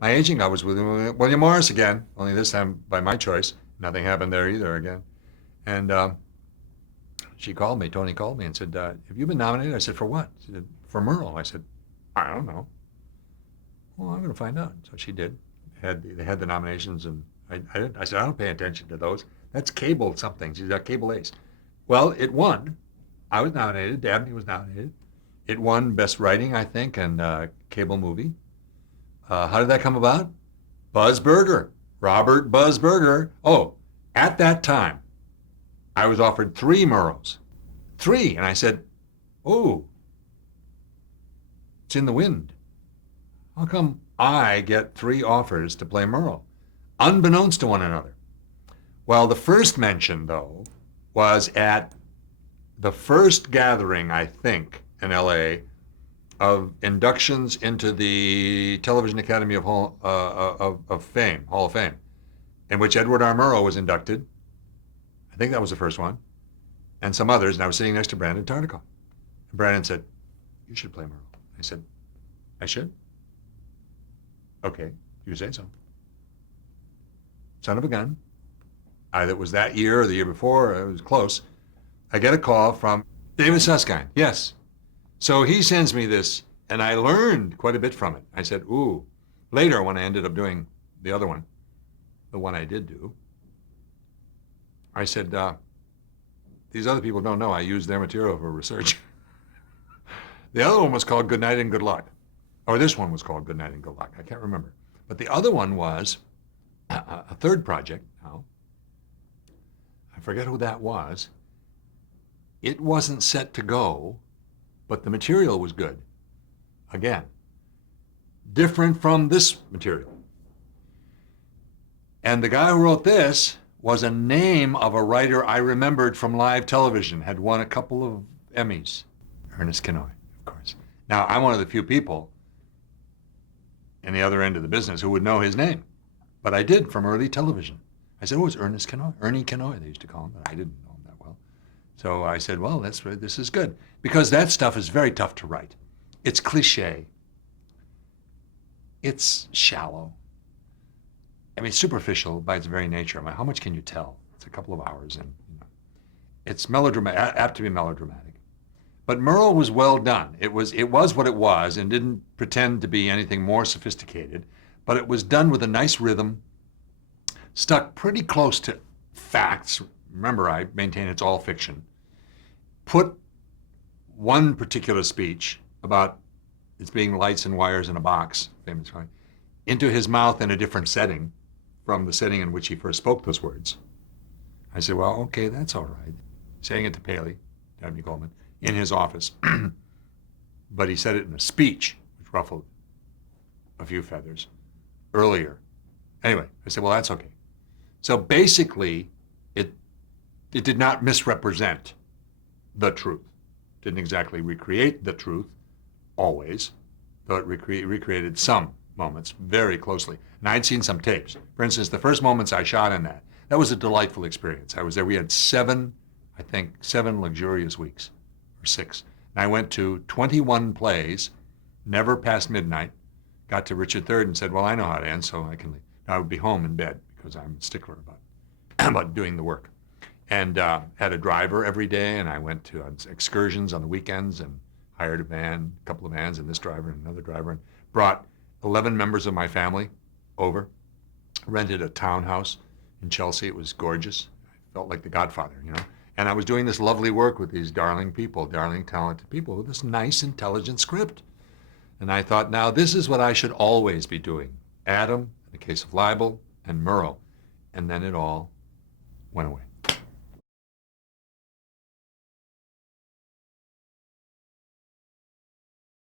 My agent got was with William Morris again, only this time by my choice. Nothing happened there either again. And she called me, Tony called me and said, have you been nominated? I said, for what? She said, for Murrow. I said, I don't know. Well, I'm going to find out. So she did. They had the nominations, and I said, I don't pay attention to those. That's cable something. She's got cable ace. Well, it won. I was nominated. Dabney was nominated. It won Best Writing, I think, and Cable Movie. How did that come about? Buzz Berger. Robert Buzz Berger. Oh, at that time, I was offered 3 Murrows. 3. And I said, oh, it's in the wind. How come I get 3 offers to play Murrow, unbeknownst to one another? Well, the first mention, though, was at the first gathering, I think, in L.A. of inductions into the Television Academy of Fame, Hall of Fame, in which Edward R. Murrow was inducted. I think that was the first one, and some others, and I was sitting next to Brandon Tartikoff. And Brandon said, you should play Murrow. I said, I should? Okay, you say so. Son of a gun. Either it was that year or the year before, it was close. I get a call from David Susskind. Yes. So he sends me this, and I learned quite a bit from it. I said, ooh. Later, when I ended up doing the other one, the one I did do, I said, these other people don't know I used their material for research. The other one was called Good Night and Good Luck. Or this one was called Good Night and Good Luck. I can't remember. But the other one was a third project now. I forget who that was. It wasn't set to go, but the material was good. Again, different from this material. And the guy who wrote this was a name of a writer I remembered from live television, had won a couple of Emmys. Ernest Kenoy, of course. Now, I'm one of the few people in the other end of the business who would know his name, but I did from early television. I said, oh, it's Ernest Kenoy, Ernie Kenoy, they used to call him, but I didn't know him that well. So I said, well, this is good, because that stuff is very tough to write. It's cliche. It's shallow. I mean, superficial by its very nature. I mean, how much can you tell? It's a couple of hours, and it's melodramatic, apt to be melodramatic. But Murrow was well done. It was what it was, and didn't pretend to be anything more sophisticated. But it was done with a nice rhythm, stuck pretty close to facts. Remember, I maintain it's all fiction. Put one particular speech about it's being lights and wires in a box, famous line, into his mouth in a different setting from the setting in which he first spoke those words. I said, well, okay, that's all right. Saying it to Paley, Dabney Coleman, in his office. But he said it in a speech, which ruffled a few feathers earlier. Anyway, I said, well, that's okay. So basically, it did not misrepresent the truth. Didn't exactly recreate the truth, always, though it recreated some moments very closely. And I'd seen some tapes. For instance, the first moments I shot in that was a delightful experience. I was there. We had 7 luxurious weeks, or 6. And I went to 21 plays, never past midnight, got to Richard III and said, well, I know how to end, so I can leave. I would be home in bed because I'm a stickler about doing the work. And had a driver every day, and I went to excursions on the weekends and hired a couple of vans, and this driver and another driver, and brought 11 members of my family over, rented a townhouse in Chelsea. It was gorgeous. I felt like the Godfather, And I was doing this lovely work with these darling people, darling talented people with this nice, intelligent script. And I thought, now this is what I should always be doing. Adam, in the case of libel, and Murrow. And then it all went away.